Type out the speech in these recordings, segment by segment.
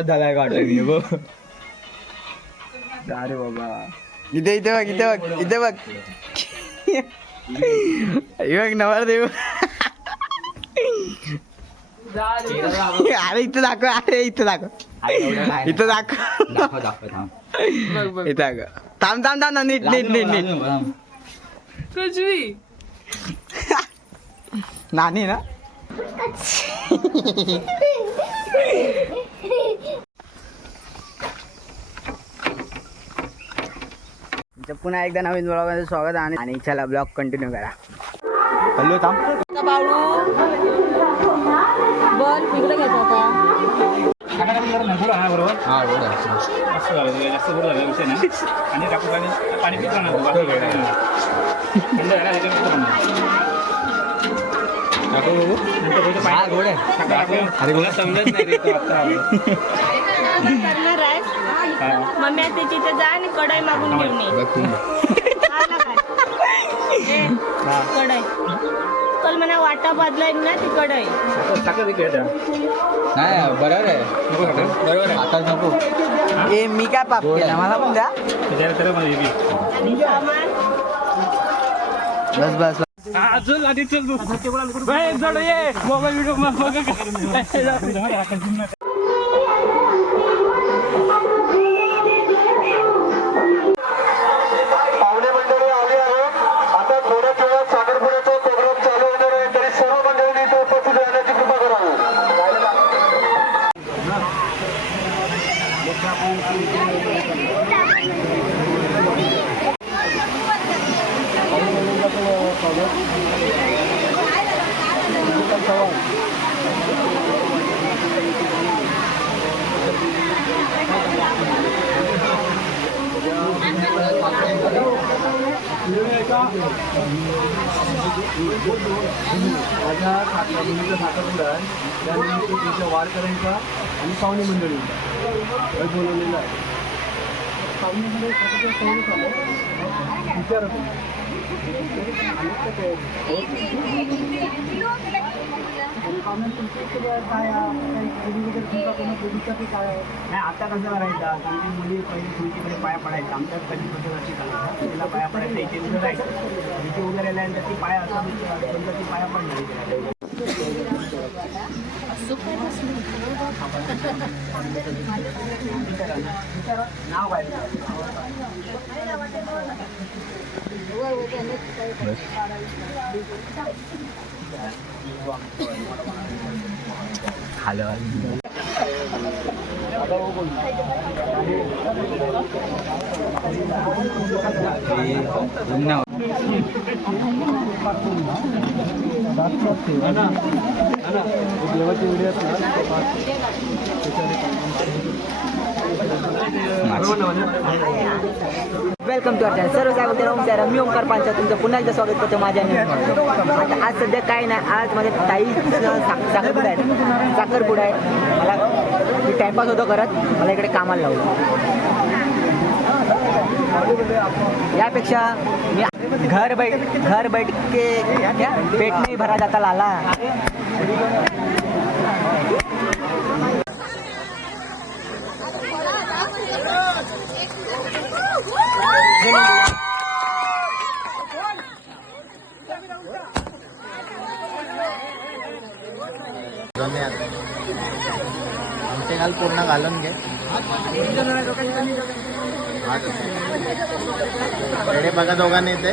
लग्नात झालाय का वाटत अरे बाबा इथे इथे बघ इथे बघ इथे बघ बघ नवर देऊ अरे इथं दाखव अरे इथं दाखव इथं दाखव इथं दाखव थांब थांब थांब नीट नीट नीट नीट कुछ भी नानी ना पुन्हा एकदा नवीन ब्लॉगमध्ये स्वागत आहे आणि चला ब्लॉग कंटिन्यू करा. हॅलो थांब बाळू बल इकडे घ्यायचा होता. हा बरोबर पाणी पित राहणार समजत नाही करणार आहे मम्मी आता तिथे जा आणि कढई मागून घेऊन ये. कढई कल म्हणा वाटा बादलाय ना ती कढई नाही बरोबर आहे बरोबर आता नको ए मी काय पाप केला मला पण द्या आणि सामान बस बस चल आधी चल तू जड ये मोबाईल व्हिडिओ माझ्या मुलीचा साखरपुडा आहे त्यानिमित्त तुमच्या वारकऱ्यांचा आणि पाहुणे मंडळींचा बोलवलेला आहे. पाहुणेमध्ये विचारत नाही आता कसं करायचं आमची मुली पहिले तुमच्याकडे पाया पडायचं आमच्या कधी पद्धती करायचं तिला पाया पडायचं इथे उभं राहायचं इथे उभं राहिल्यानंतर ती पाया असं समजा ती पाया पडणार नाव काय हॅलो देवाची व्हिडिओ वेलकम टू चॅनल सर्व साहेब नमस्कार मी ओंकार पांचा तुमचं पुन्हा एकदा स्वागत करतो माझ्या आता आज सध्या काय नाही आज माझ्या ताई साखरपुडा आहे साखरपुडा आहे मला मी टाइमपास होतो करत मला इकडे कामाला लावलं यापेक्षा मी घर बैठ के पेट नाही भरा जाता लाला आमचे घाल पूर्ण घालून घे रेडे बघा दोघांनी ते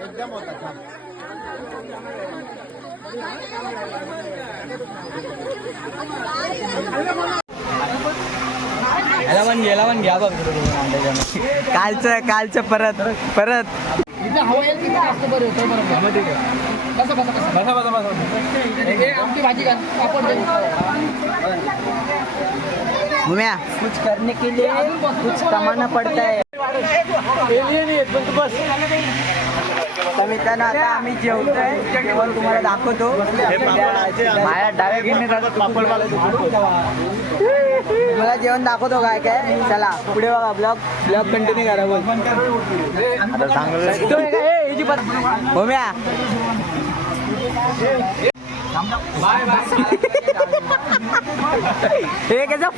एकदम होता गेला पण घ्या बघ कालचं परत आमची भाजी घुम्या कुछ करने के लिए कुछ कमाना पड़ता है. तर मित्रांनो आता आम्ही जेवतोय. जेवण तुम्हाला दाखवतो. माझ्या डाव्या मला जेवण दाखवतो काय काय. चला पुढे बघा. ब्लॉग कंटिन्यू करा. बोल घुम्या हे कसं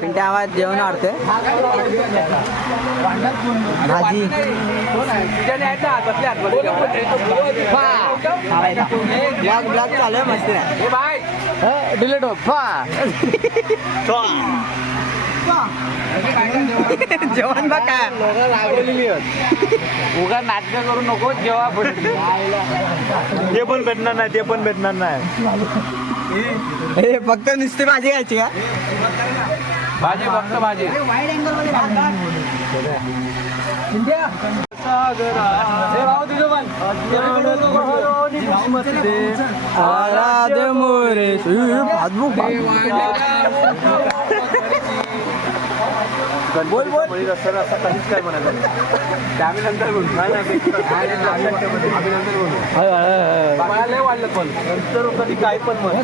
पिंट्या आवाज जेवण आवडते. भाजी ब्लॉग चालू आहे. मस्त डिलीट हो. जेवण बघ काय लागलेली उगा नाटक करू नको. जेव्हा ते पण भेटणार नाही, ते पण भेटणार नाही. हे फक्त नुसती भाजी घ्यायची का. भाजी फक्त भाजी. बोल बोल असं काहीच काय म्हणायचं ते आम्ही नंतर बोलू. लय वाढलं पण नंतर कधी काय पण म्हण.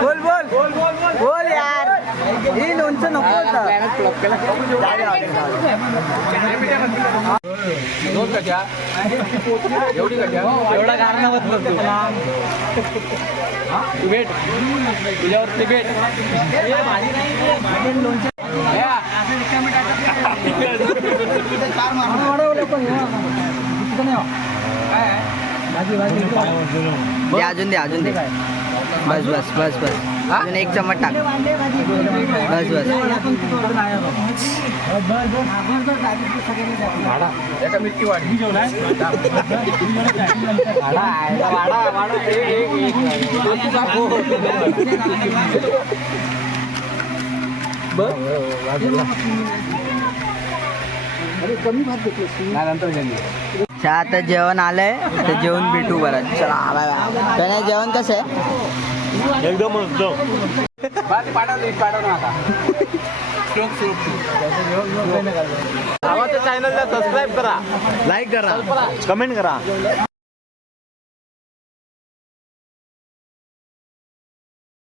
बोल बोल बोल बोल यार. ही लोणचं नको होतं. दोन कट्या एवढी कट्या एवढा कारणावत नसतो. तू भेट तुझ्यावरती भेट. अजून दे. बस बस बस बस. अजून एक चम्मच टाक. बस बस. मिरची वाढली. आता जेवण आलंय तर जेवण भेटू बरं. चला त्याने जेवण कसं आहे. एकदम मस्त. आवाजच्या चॅनलला सबस्क्राईब करा, लाईक करा, कमेंट करा.